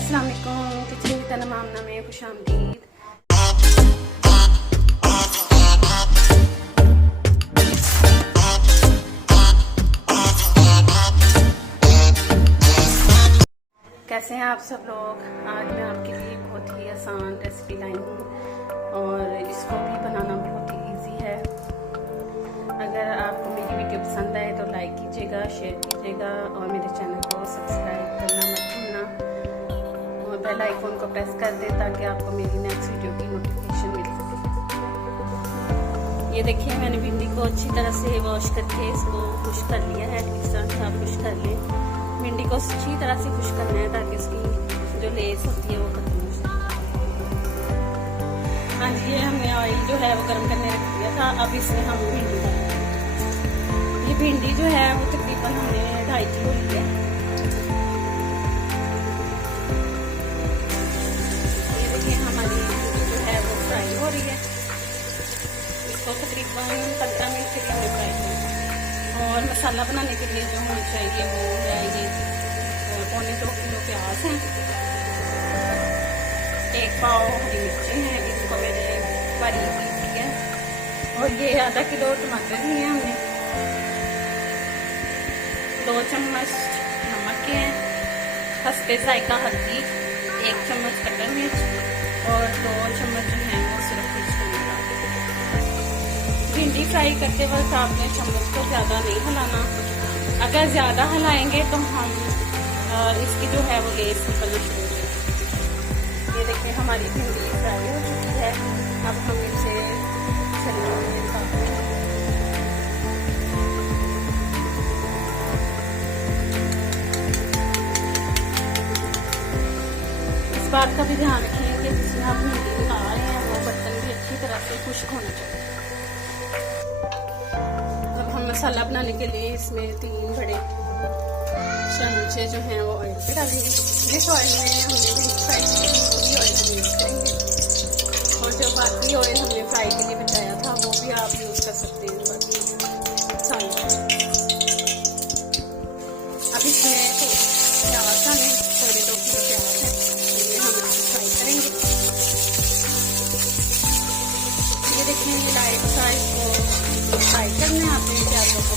अस्सलाम वालेकुम, किचन की तमाम में खुश आमदीद। कैसे हैं आप सब लोग। आज मैं आपके लिए बहुत ही आसान रेसिपी लाई हूँ और इसको भी बनाना बहुत ही इजी है। अगर आपको मेरी वीडियो पसंद आए तो लाइक कीजिएगा, शेयर कीजिएगा और मेरे चैनल को सब्सक्राइब करना मत भूलना और बेल आइकन को प्रेस कर दें ताकि आपको मेरी नेक्स्ट वीडियो की नोटिफिकेशन मिल सके। ये देखिए, मैंने भिंडी को अच्छी तरह से वॉश करके इसको खुश कर लिया है। इस तरह से आप खुश कर लें। भिंडी को अच्छी तरह से खुश करना है ताकि उसकी जो लेस होती है वो खत्म हो जाए। हाँ जी, ये हमने ऑयल जो है वो गर्म करने रख दिया था। अब इसमें हम भिंडी डालेंगे। ये भिंडी जो है वो तकरीबन हमने 2.5 किलो ली है। ये देखिए, हमारी भिंडी जो है वो फ्राई हो रही है। इसको तकरीबन 15 मिनट के लिए हमने फ्राई किया। और मसाला बनाने के लिए जो हमें चाहिए वो है ये 1.25 किलो प्याज है, 1 पाव हरी मिर्ची है, इसको मैंने बारीक पीसी है। और ये आधा किलो टमाटर लिए हमने, 2 चम्मच नमक है, हस्बे जायका हल्दी, 1 चम्मच कटन मिर्च और 2 चम्मच जो है वो सिर्फ मिर्च। भिंडी फ्राई करते वक्त आपने चम्मच को ज़्यादा नहीं हिलाना। अगर ज़्यादा हिलाएंगे तो हम इसकी जो है वो लेस निकलना शुरू हो जाएगी। ये देखिए, हमारी भिंडी फ्राई हो चुकी है। अब हम इसे छलनी में निकालते हैं। इस बात का भी ध्यान रखें कि जिसमें आप भिंडी निकाल रहे हैं वो बर्तन भी अच्छी तरह से खुश्क होना चाहिए। मसाला बनाने के लिए इसमें 3 बड़े चमचे जो हैं वो ऑयल पे डालेंगे। जिस ऑयल में हमने भिंडी फ्राई की थी वही ऑयल हम यूज़ करेंगे। और जो बाकी ऑयल हमने फ्राई के लिए बचाया था वो भी आप यूज़ कर सकते हैं बाकी मसाला। अब इसमें तो प्याज डालें, 2.25 किलो प्याज है, ये हम इसको फ्राई करेंगे। ये देखें, ये लाइट सा इसको फ्राई करना है आपने प्याजों को।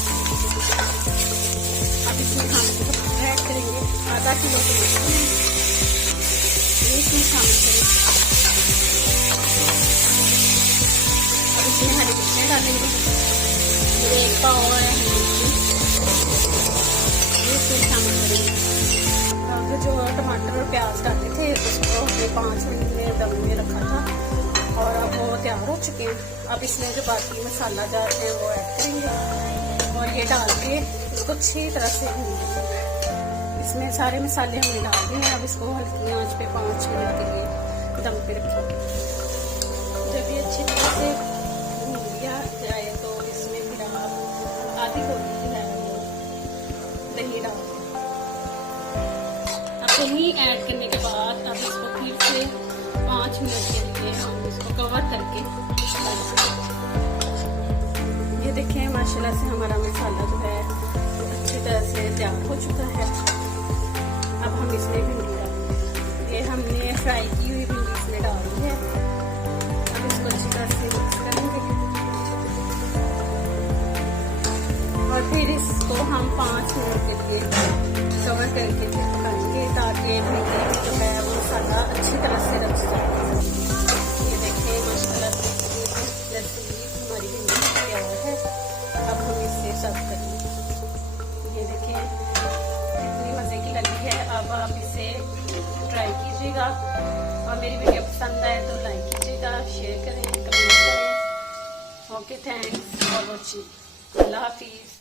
अब इसमें हम ऐड करेंगे आधा किलो टमाटर है, ये इसमें शामिल करें। अब इसमें हरी मिर्चें डालेंगे, 1 पाव है हरी मिर्ची, ये इसमें शामिल करेंगे। अब जो टमाटर और प्याज डाले थे उसको हमने 5 मिनट में दम में रखा था और अब वो तैयार हो चुके हैं। अब इसमें जो बाकी मसाला जार है वो ऐड करेंगे और ये डाल के इसको अच्छी तरह से भूनेंगे। इसमें सारे मसाले हमने डाल दिए हैं। अब इसको हल्की आंच पे 5 मिनट के लिए दम पे रखेंगे। जब ये अच्छी तरह से भून लिया जाए तो इसमें फिर आप आधी रोटी जो है वो दही डाल दें। अब दही ऐड करने के बाद अब इसको फिर से 5 मिनट के लिए हम इसको कवर करके ये देखें, माशाल्लाह से हमारा मसाला जो है अच्छी तरह से तैयार हो चुका है। अब हम इसमें भिंडी डालेंगे। ये हमने फ्राई की हुई भिंडी इसमें डाल दी है। अब इसको अच्छी तरह से मिक्स करेंगे और फिर इसको हम 5 मिनट के लिए कवर करके फिर पकाएंगे ताकि भिंडी में जो है वो मसाला अच्छी तरह से रच जाए। ये देखिए, माशाल्लाह से हमारी भिंडी तैयार है। अब हम इसे सर्व करेंगे। ये देखिए, कितनी मज़े की लगी है। अब आप इसे ट्राई कीजिएगा और मेरी वीडियो पसंद आए तो लाइक कीजिएगा, शेयर करें, कमेंट करें। Okay, thanks for watching. अल्लाह हाफिज़।